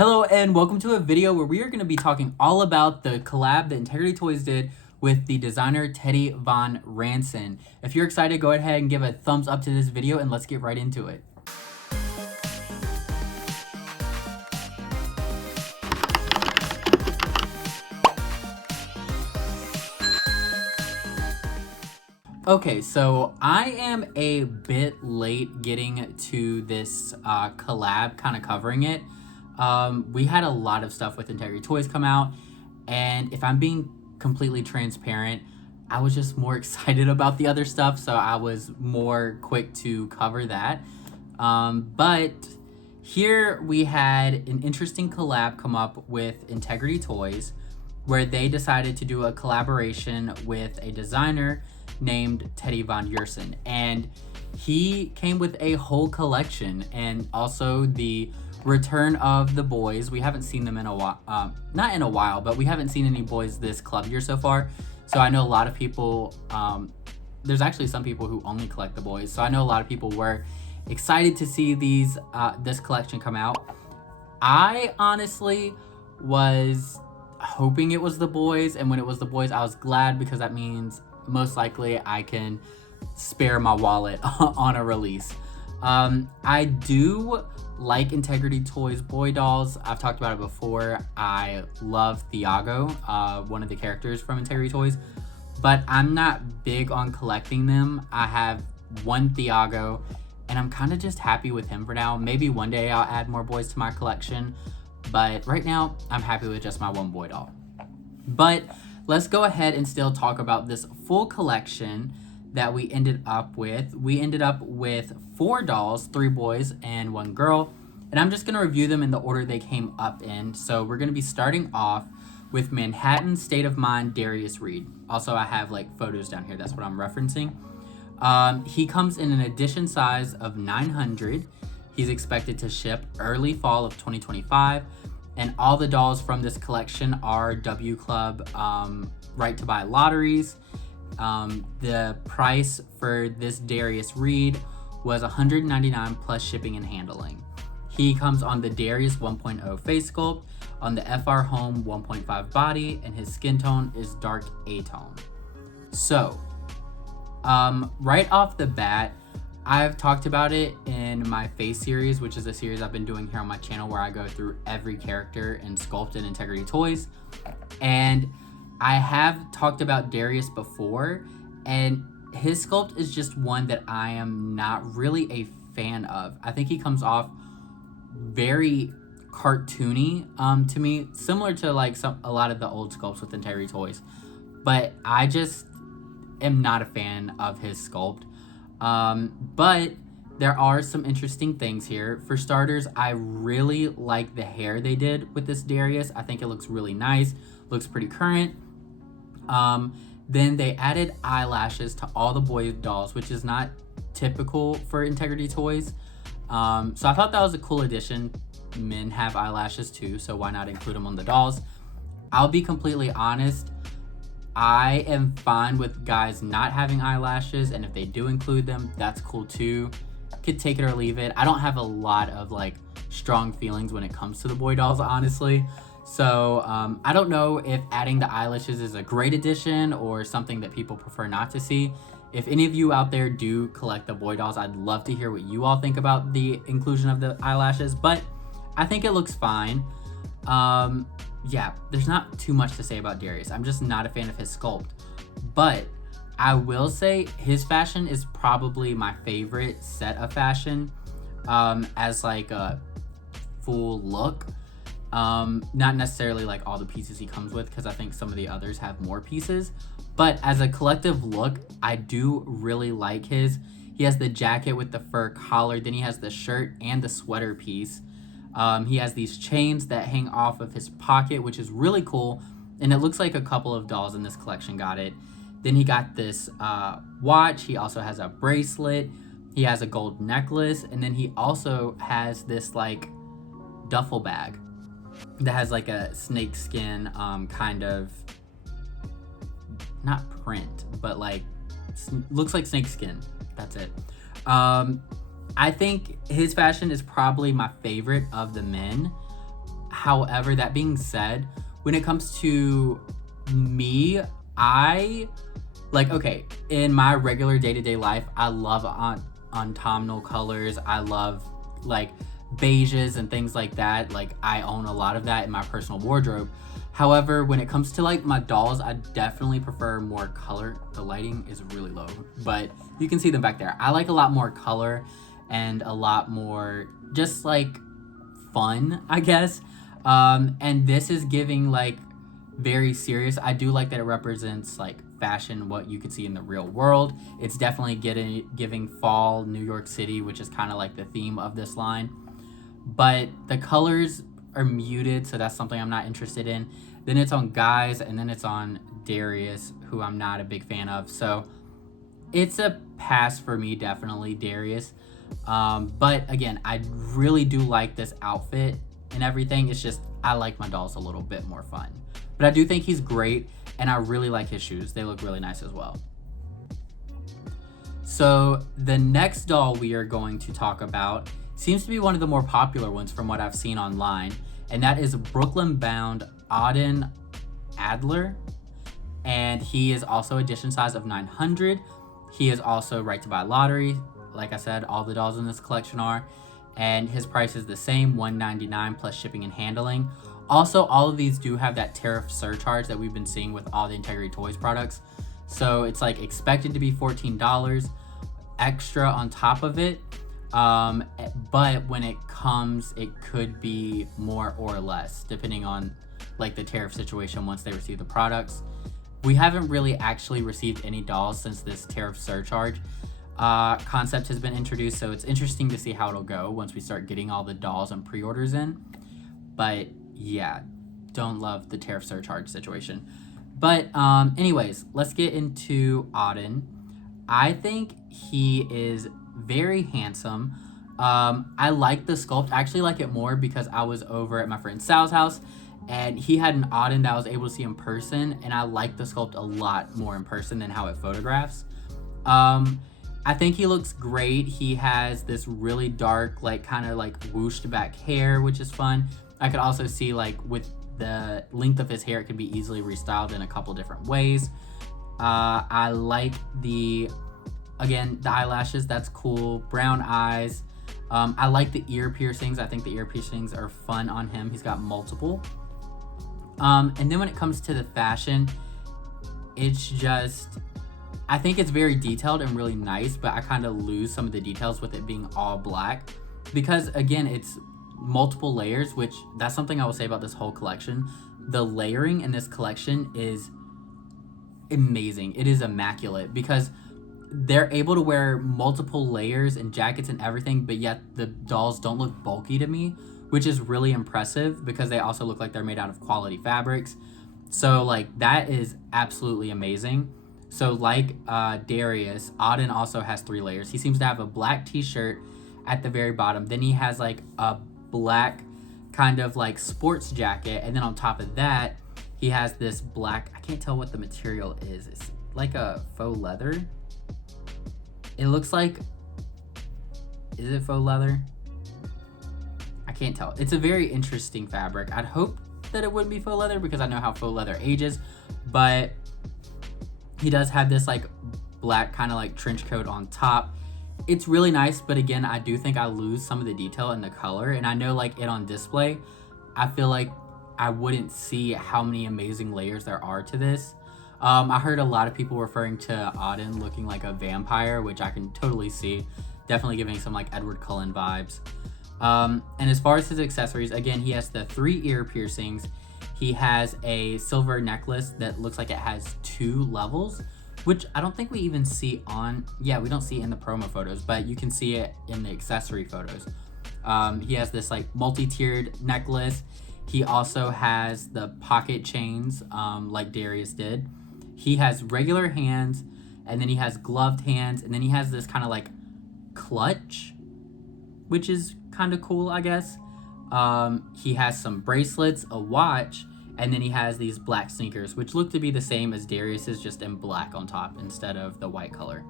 Hello and welcome to a video where we are going to be talking all about the collab that Integrity Toys did with the designer Teddy VonRanson. If you're excited, go ahead and give a thumbs up to this video and let's get right into it. Okay, so I am a bit late getting to this collab, kind of covering it. We had a lot of stuff with Integrity Toys come out, and if I'm being completely transparent, I was just more excited about the other stuff, so I was more quick to cover that. But here we had an interesting collab come up with Integrity Toys, where they decided to do a collaboration with a designer named Teddy VonRanson, and he came with a whole collection and also the return of the boys. We haven't seen them in a while, not in a while, but we haven't seen any boys this club year so far. So I know a lot of people, there's actually some people who only collect the boys. So I know a lot of people were excited to see this collection come out. I honestly was hoping it was the boys, and when it was the boys, I was glad because that means most likely I can spare my wallet on a release. I do like Integrity Toys boy dolls. I've talked about it before. I love Thiago, one of the characters from Integrity Toys, but I'm not big on collecting them. I have one Thiago and I'm kind of just happy with him for now. Maybe one day I'll add more boys to my collection, but right now I'm happy with just my one boy doll. But let's go ahead and still talk about this full collection that we ended up with. We ended up with 4 dolls, 3 boys and 1 girl, and I'm just going to review them in the order they came up in. So we're going to be starting off with Manhattan State of Mind Darius Reed. Also, I have like photos down here. That's what I'm referencing. He comes in an edition size of 900. He's expected to ship early fall of 2025. And all the dolls from this collection are W Club right to buy lotteries. The price for this Darius Reed was $199 plus shipping and handling. He comes on the Darius 1.0 face sculpt, on the FR Home 1.5 body, and his skin tone is dark A-tone. So, right off the bat, I've talked about it in my face series, which is a series I've been doing here on my channel where I go through every character and sculpt in Integrity Toys. And I have talked about Darius before, and his sculpt is just one that I am not really a fan of. I think he comes off very cartoony to me, similar to like a lot of the old sculpts with Integrity Toys. But I just am not a fan of his sculpt. But there are some interesting things here. For starters, I really like the hair they did with this Darius. I think it looks really nice, looks pretty current. Then they added eyelashes to all the boy dolls, which is not typical for Integrity Toys. So I thought that was a cool addition. Men have eyelashes too, so why not include them on the dolls? I'll be completely honest. I am fine with guys not having eyelashes, and if they do include them, that's cool too. Could take it or leave it. I don't have a lot of like strong feelings when it comes to the boy dolls, honestly. So I don't know if adding the eyelashes is a great addition or something that people prefer not to see. If any of you out there do collect the boy dolls, I'd love to hear what you all think about the inclusion of the eyelashes, but I think it looks fine. Yeah, there's not too much to say about Darius. I'm just not a fan of his sculpt. But I will say his fashion is probably my favorite set of fashion as like a full look. Not necessarily like all the pieces he comes with, because I think some of the others have more pieces. But as a collective look, I do really like his. He has the jacket with the fur collar, then he has the shirt and the sweater piece. He has these chains that hang off of his pocket, which is really cool, and it looks like a couple of dolls in this collection got it. Then he got this watch. He also has a bracelet. He has a gold necklace, and then he also has this like duffel bag that has like a snake skin kind of, not print, but like looks like snake skin. That's it. I think his fashion is probably my favorite of the men. However, that being said, when it comes to me, I like, okay, in my regular day-to-day life, I love autumnal colors. I love like beiges and things like that. Like, I own a lot of that in my personal wardrobe. However, when it comes to like my dolls, I definitely prefer more color. The lighting is really low, but you can see them back there. I like a lot more color and a lot more just like fun, I guess. And this is giving like very serious. I do like that it represents like fashion, what you could see in the real world. It's definitely giving fall New York City, which is kind of like the theme of this line. But the colors are muted, so that's something I'm not interested in. Then it's on guys, and then it's on Darius, who I'm not a big fan of. So it's a pass for me, definitely, Darius. But again, I really do like this outfit and everything. It's just I like my dolls a little bit more fun. But I do think he's great, and I really like his shoes. They look really nice as well. So the next doll we are going to talk about seems to be one of the more popular ones from what I've seen online, and that is Brooklyn-bound Aden Adler. And he is also edition size of 900. He is also right to buy lottery. Like I said, all the dolls in this collection are. And his price is the same, $199 plus shipping and handling. Also, all of these do have that tariff surcharge that we've been seeing with all the Integrity Toys products. So it's like expected to be $14 extra on top of it. But when it comes, it could be more or less, depending on like the tariff situation once they receive the products. We haven't really actually received any dolls since this tariff surcharge concept has been introduced, so it's interesting to see how it'll go once we start getting all the dolls and pre-orders in. But yeah, don't love the tariff surcharge situation. But anyways, let's get into Aden. I think he is very handsome. I like the sculpt. I actually like it more because I was over at my friend Sal's house, and he had an Aden that I was able to see in person, and I like the sculpt a lot more in person than how it photographs. I think he looks great. He has this really dark, like kind of like whooshed back hair, which is fun. I could also see like with the length of his hair, it could be easily restyled in a couple different ways. I like the eyelashes. That's cool. Brown eyes. I like the ear piercings. I think the ear piercings are fun on him. He's got multiple. And then when it comes to the fashion, it's just, I think it's very detailed and really nice, but I kind of lose some of the details with it being all black because, again, it's multiple layers, which that's something I will say about this whole collection. The layering in this collection is amazing. It is immaculate because they're able to wear multiple layers and jackets and everything, but yet the dolls don't look bulky to me, which is really impressive because they also look like they're made out of quality fabrics. So like that is absolutely amazing. So like Darius, Aden also has 3 layers. He seems to have a black t-shirt at the very bottom. Then he has like a black kind of like sports jacket. And then on top of that, he has this black, I can't tell what the material is. It's like a faux leather. It looks like, is it faux leather? I can't tell. It's a very interesting fabric. I'd hope that it wouldn't be faux leather because I know how faux leather ages, but he does have this like black kind of like trench coat on top. It's really nice, but again, I do think I lose some of the detail in the color, and I know like it on display, I feel like I wouldn't see how many amazing layers there are to this. I heard a lot of people referring to Aden looking like a vampire, which I can totally see. Definitely giving some like Edward Cullen vibes. And as far as his accessories, again, he has the 3 ear piercings. He has a silver necklace that looks like it has 2 levels, which I don't think we even see on, we don't see it in the promo photos, but you can see it in the accessory photos. He has this like multi-tiered necklace. He also has the pocket chains, like Darius did. He has regular hands, and then he has gloved hands, and then he has this kind of like clutch, which is kind of cool, I guess. He has some bracelets, a watch, and then he has these black sneakers, which look to be the same as Darius's, just in black on top instead of the white color.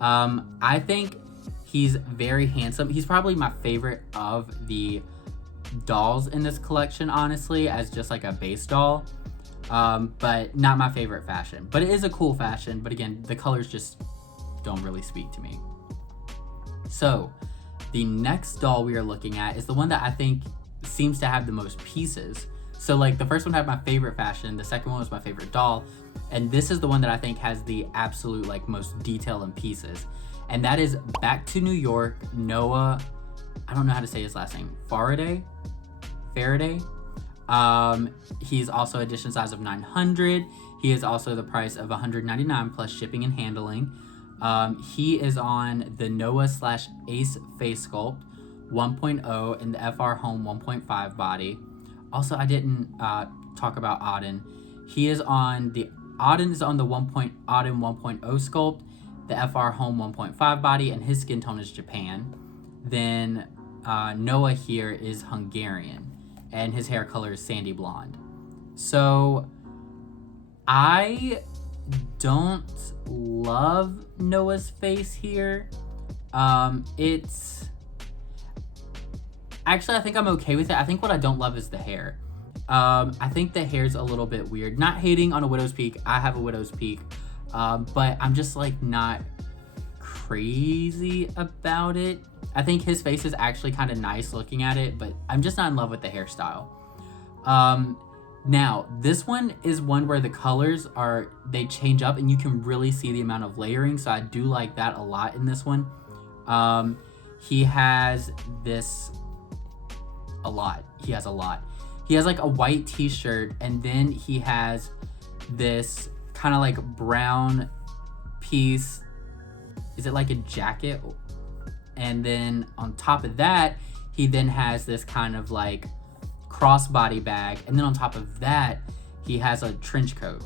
I think he's very handsome. He's probably my favorite of the dolls in this collection, honestly, as just like a base doll. But not my favorite fashion. But it is a cool fashion. But again, the colors just don't really speak to me. So the next doll we are looking at is the one that I think seems to have the most pieces. So like the first one had my favorite fashion, the second one was my favorite doll, and this is the one that I think has the absolute like most detail and pieces. And that is Back to New York, Noah, I don't know how to say his last name, Faraday? He's also edition size of 900. He is also the price of $199 plus shipping and handling. He is on the Noah / Ace face sculpt 1.0 and the FR Home 1.5 body. Also, I didn't talk about Aden. Aden is on the Aden 1.0 sculpt, the FR Home 1.5 body, and his skin tone is Japan. Then Noah here is Hungarian, and his hair color is sandy blonde. So I don't love Noah's face here. It's actually, I think I'm okay with it. I think what I don't love is the hair. I think the hair's a little bit weird. Not hating on a widow's peak. I have a widow's peak. But I'm just like not crazy about it. I think his face is actually kind of nice looking at it, but I'm just not in love with the hairstyle. Now, this one is one where the colors they change up and you can really see the amount of layering. So I do like that a lot in this one. He has a lot. He has like a white t-shirt, and then he has this kind of like brown piece. Is it like a jacket? And then on top of that, he then has this kind of like crossbody bag, and then on top of that, he has a trench coat.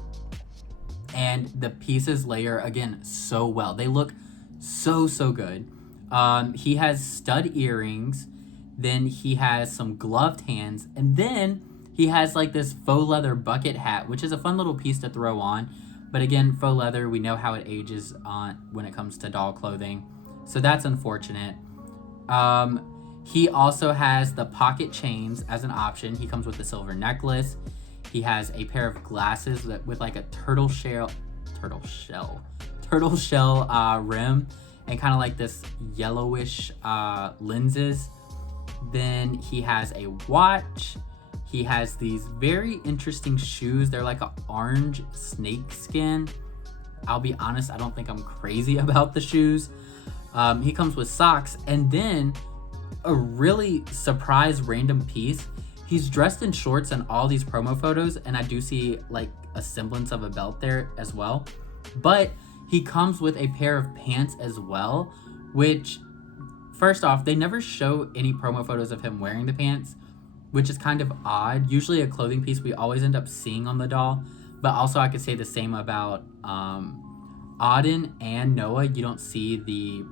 And the pieces layer again so well. They look so good. He has stud earrings. Then he has some gloved hands, and then he has like this faux leather bucket hat, which is a fun little piece to throw on. But again, faux leather, we know how it ages on when it comes to doll clothing, so that's unfortunate. He also has the pocket chains as an option. He comes with a silver necklace. He has a pair of glasses with like a turtle shell rim, and kind of like this yellowish lenses. Then he has a watch. He has these very interesting shoes. They're like an orange snake skin. I'll be honest, I don't think I'm crazy about the shoes. He comes with socks, and then a really surprise random piece. He's dressed in shorts in all these promo photos, and I do see like a semblance of a belt there as well. But he comes with a pair of pants as well, which, first off, they never show any promo photos of him wearing the pants, which is kind of odd. Usually a clothing piece we always end up seeing on the doll. But also I could say the same about Aden and Noah. You don't see the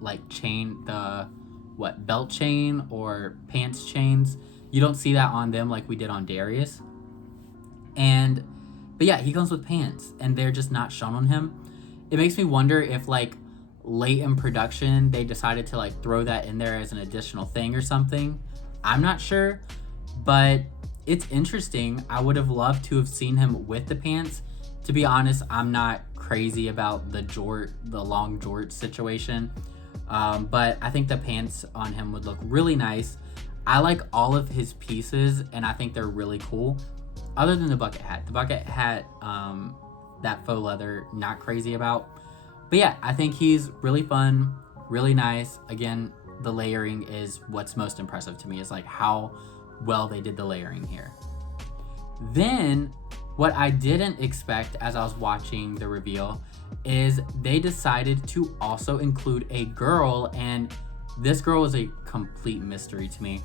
like chain, the belt chain or pants chains. You don't see that on them like we did on Darius. But yeah, he comes with pants and they're just not shown on him. It makes me wonder if like late in production they decided to like throw that in there as an additional thing or something. I'm not sure, but it's interesting. I would have loved to have seen him with the pants. To be honest, I'm not crazy about the long jort situation, but I think the pants on him would look really nice. I like all of his pieces and I think they're really cool, other than the bucket hat. The bucket hat, that faux leather, not crazy about. But yeah, I think he's really fun, really nice. Again, the layering is what's most impressive to me, is like how well they did the layering here. Then what I didn't expect as I was watching the reveal is they decided to also include a girl, and this girl was a complete mystery to me.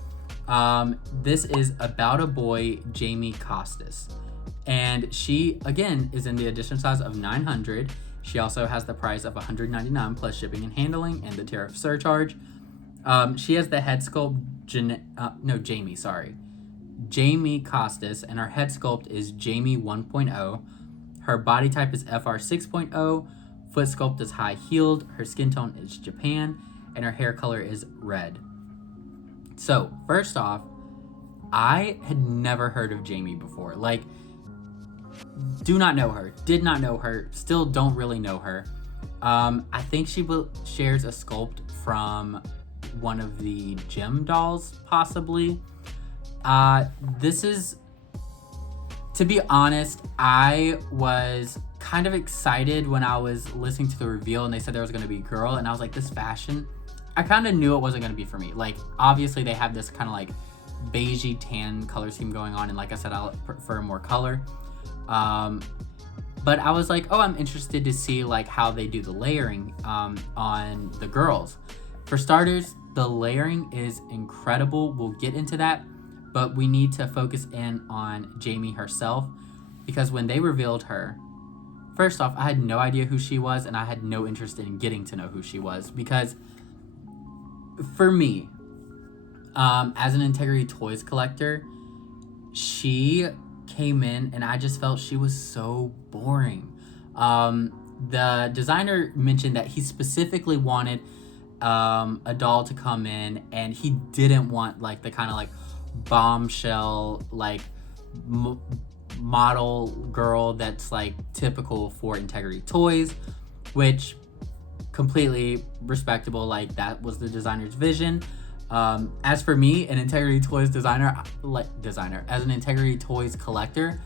This is About a Boy, Jamie Kostas, and she again is in the edition size of 900. She also has the price of $199 plus shipping and handling and the tariff surcharge. She has the head sculpt, Jamie Kostas, and her head sculpt is Jamie 1.0. Her body type is FR 6.0. Foot sculpt is high heeled. Her skin tone is Japan, and her hair color is red. So first off, I had never heard of Jamie before. Like, do not know her, did not know her, still don't really know her. I think she shares a sculpt from one of the gym dolls, possibly. This is, to be honest, I was kind of excited when I was listening to the reveal and they said there was going to be a girl, and I was like, this fashion, I kind of knew it wasn't going to be for me. Like, obviously they have this kind of like beigey tan color scheme going on, and like I said, I prefer more color. But I was like, oh, I'm interested to see like how they do the layering on the girls. For starters, the layering is incredible. We'll get into that, but we need to focus in on Jamie herself, because when they revealed her, first off, I had no idea who she was, and I had no interest in getting to know who she was, because for me, as an Integrity Toys collector, she came in and I just felt she was so boring. The designer mentioned that he specifically wanted a doll to come in, and he didn't want like the kind of like bombshell like model girl that's like typical for Integrity Toys, which completely respectable. Like, that was the designer's vision. As for me, an Integrity Toys as an Integrity Toys collector,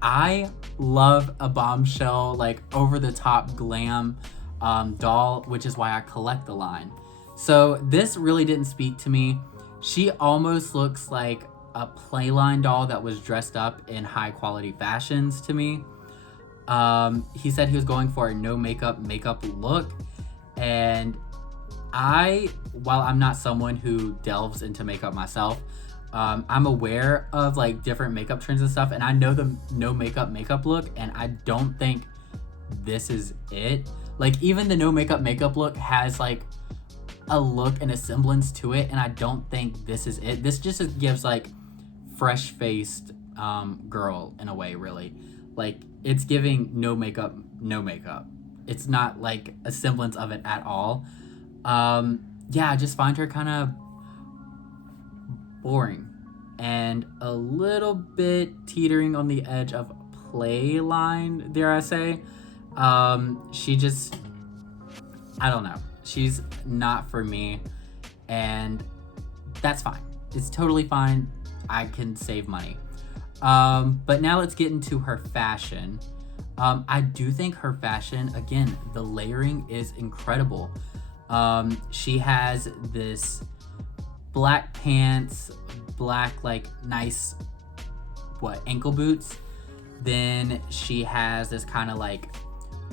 I love a bombshell, like over the top glam doll, which is why I collect the line. So this really didn't speak to me. She almost looks like a Playline doll that was dressed up in high quality fashions to me. He said he was going for a no makeup look, and while I'm not someone who delves into makeup myself, I'm aware of like different makeup trends and stuff, and I know the no makeup look, and I don't think this is it. Like, even the no makeup look has like a look and a semblance to it, and I don't think this is it. This just gives like fresh faced girl in a way, really. Like, it's giving no makeup. It's not like a semblance of it at all. Yeah, I just find her kind of boring and a little bit teetering on the edge of Playline, dare I say. She just, I don't know. She's not for me, and that's fine. It's totally fine. I can save money. But now let's get into her fashion. I do think her fashion, again, the layering is incredible. She has this black pants, black like nice ankle boots. Then she has this kind of like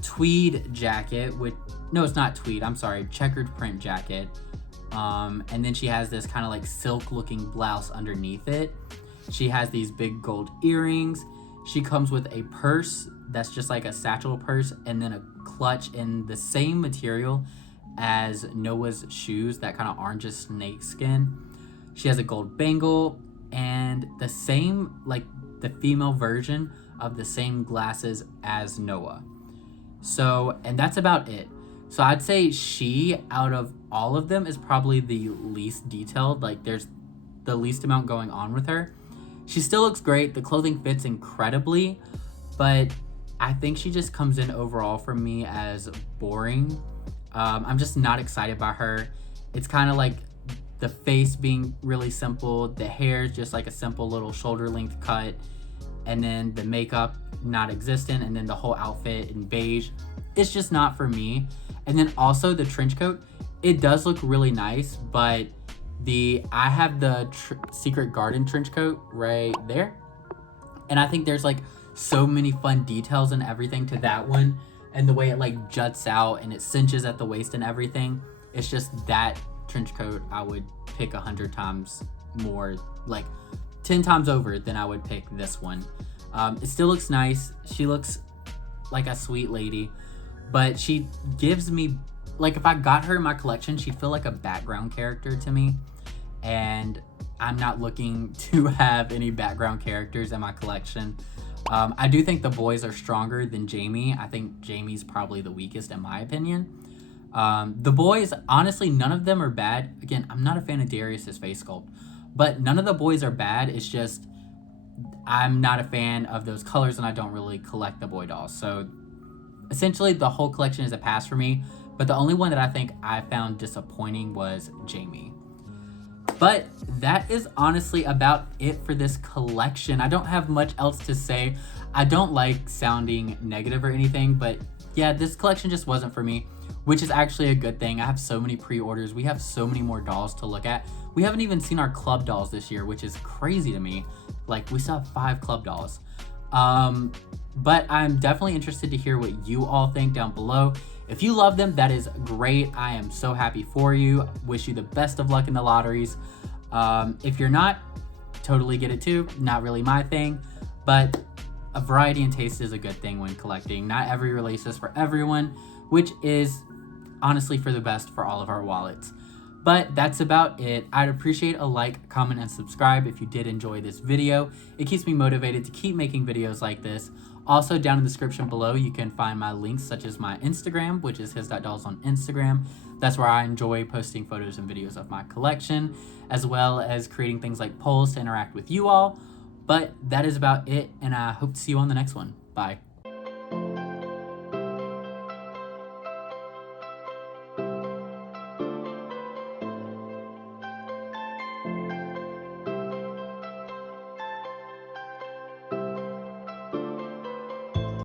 tweed jacket no, it's not tweed, I'm sorry, checkered print jacket. And then she has this kind of like silk looking blouse underneath it. She has these big gold earrings. She comes with a purse that's just like a satchel purse, and then a clutch in the same material as Noah's shoes, that kind of orange snake skin. She has a gold bangle and the same, like the female version of the same glasses as Noah. So, and that's about it. So I'd say she, out of all of them, is probably the least detailed. Like, there's the least amount going on with her. She still looks great. The clothing fits incredibly, but I think she just comes in overall for me as boring. I'm just not excited by her. It's kind of like the face being really simple. The hair is just like a simple little shoulder length cut. And then the makeup non-existent. And then the whole outfit in beige. It's just not for me. And then also the trench coat. It does look really nice, but I have the Secret Garden trench coat right there. And I think there's like so many fun details and everything to that one. And the way it like juts out and it cinches at the waist and everything. It's just that trench coat I would pick 100 times more, like 10 times over than I would pick this one. It still looks nice. She looks like a sweet lady, but she gives me, like, if I got her in my collection, she'd feel like a background character to me. And I'm not looking to have any background characters in my collection. I do think the boys are stronger than Jamie. I think Jamie's probably the weakest in my opinion. The boys, honestly, none of them are bad. Again, I'm not a fan of Darius's face sculpt, But none of the boys are bad. It's just I'm not a fan of those colors and I don't really collect the boy dolls. So essentially the whole collection is a pass for me. But the only one that I think I found disappointing was Jamie. But that is honestly about it for this collection. I don't have much else to say. I don't like sounding negative or anything, but yeah, this collection just wasn't for me, which is actually a good thing. I have so many pre-orders. We have so many more dolls to look at. We haven't even seen our club dolls this year, which is crazy to me. Like, we still have 5 club dolls. But I'm definitely interested to hear what you all think down below. If you love them, that is great. I am so happy for you. Wish you the best of luck in the lotteries. If you're not, totally get it too. Not really my thing, but a variety in taste is a good thing when collecting. Not every release is for everyone, which is honestly for the best for all of our wallets. But that's about it. I'd appreciate a like, comment, and subscribe if you did enjoy this video. It keeps me motivated to keep making videos like this. Also, down in the description below, you can find my links such as my Instagram, which is his.dolls on Instagram. That's where I enjoy posting photos and videos of my collection, as well as creating things like polls to interact with you all. But that is about it, and I hope to see you on the next one. Bye.